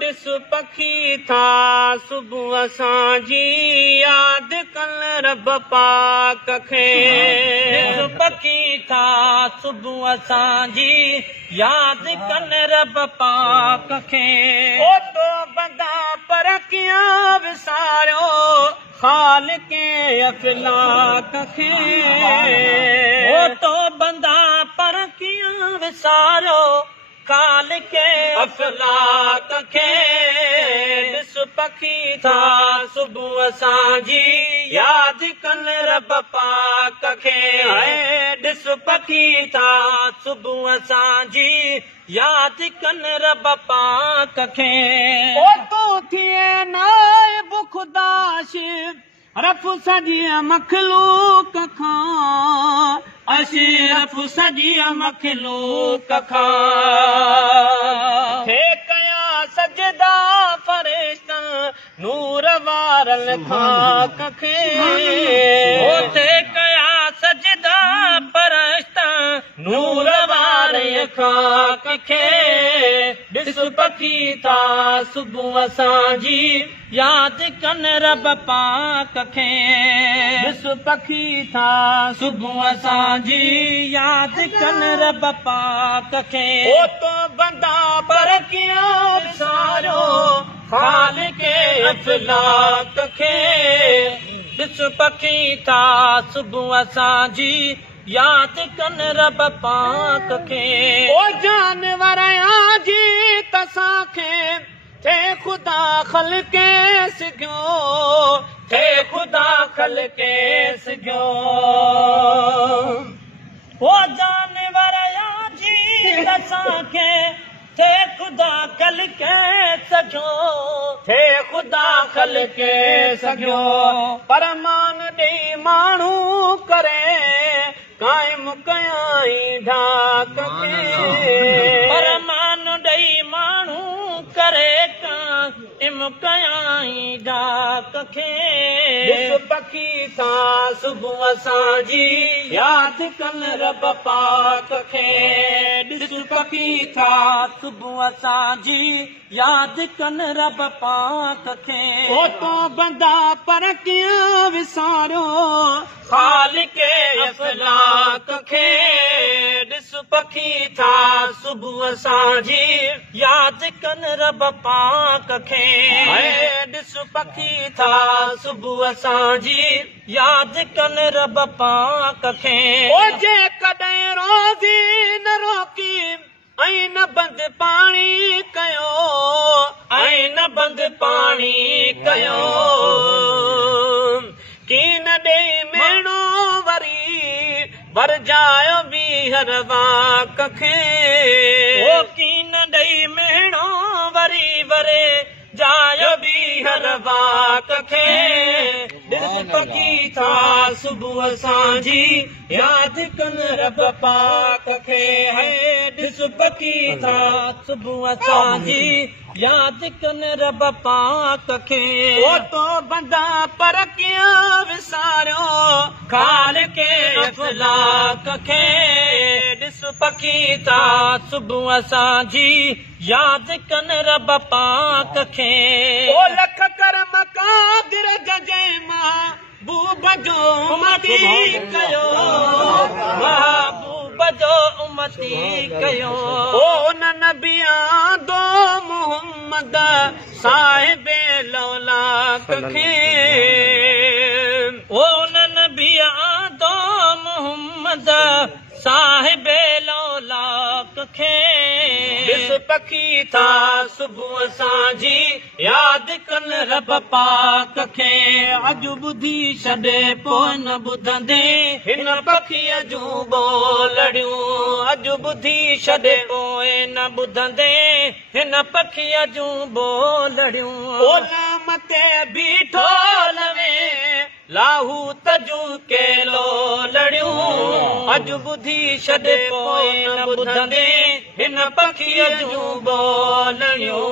ॾिस पखी था सुबुह असांजी यादि कनि रब पाक खे। ॾिस पखी था सुबुह असांजी यादि कनि रब पाक खे। ओ तो बंदा पर कीअं विसारियो ख़ालिक़े अफ़लाक खे। ओ तो बंदा पर कीअं विसारियो ख़ालिक़े अफ़लाक खे। ॾिस पखी था सुबुह असांजी यादि कनि रब पाक खे। ॾिस पखी था सुबुह असांजी यादि कनि रब पाक खे। ओ तूं थिए नाइब ख़ुदाश रफ़ सॼी मख़लूक खां। अशरफ सॼी मख़लूक खां। हे कया सजदा फ़रिश्तनि नूर वारल खाक खे। ओते कया सजदा फ़रिश्तनि नूर वारे खाक खे। ॾिस पखी था सुबुह असांजी यादि कनि रब पाक खे। ॾिस पखी था सुबुह असांजी यादि कनि रब पाक खे। ओ तो बंदा पर कीअं विसारियो ख़ालिक़े अफ़लाक खे। ॾिस पखी था सुबुह असांजी यादि कनि रब पाक खे। ओ जानवर जी तसांखे थे ख़ुदा ख़लके सिघियो। थे ख़ुदा ख़लके सिघियो। ओ जानवर जी तसांखे थे ख़ुदा ख़लके सघियो। थे ख़ुदा ख़लके सघियो। परमान ॾेई माण्हू करे क़ाइम कयाईं ढाक खे। परमान ॾेई माण्हू करे क़ाइम कयाईं ढाक खे। ॾिस पखी था सुबुह असांजी यादि कनि रब पाक खे। ॾिस पखी था सुबुह असांजी यादि कनि रब पाक खे। ओ तो बंदा पर कीअं विसारियो ख़ालिक़े अफ़लाक खे। ॾिस पखी था सुबुह असांजी यादि कनि रब पाक खे। ॾिस पखी था सुबुह असांजी यादि कनि रब पाक खे। ओ जे कॾहिं रोज़ी न रोकी ऐं न बंदि पाणी कयो। ऐं न बंदि पाणी कयो। कीन ॾेई मेणो वरी वरजायो ॿीहर वाक खे। ओ कीन ॾेई मेणो वरी वरे जायो ॿीहर वाक खे। ॾिस पखी था सुबुह असांजी यादि कनि रब पाक खे। ॾिस पखी था सुबुह असांजी यादि कनि रब पाक खे। ओ तो बंदा पर कीअं विसारियो ख़ालिक़े अफ़लाक खे। ॾिस पखी था सुबुह असांजी यादि कनि रब पाक खे। ओ लख करम कादिर जंहिं महबूब जो उमती कयो। महबूब जो उमती कयो। ओ न नबिया दो मोहम्मद साहिबे लौलाक खे। ओ न नबिया दो मोहम्मद साहिबे लौलाक खे। ॾिस पखी था सुबुह असांजी यादि कनि रब पाक खे। अॼु ॿुधी छॾे पोइ न ॿुधंदे हिन पखीअ जूं ॿोलड़ियूं। अॼु ॿुधी छॾे पोइ न ॿुधंदे हिन पखीअ जूं ॿोलड़ियूं। ओलम ते बीठो लवे लाहूत जूं के लोलड़ियूं। अॼु ॿुधी छॾे पोइ न ॿुधंदे हिन पखीअ जूं ॿोलड़ियूं।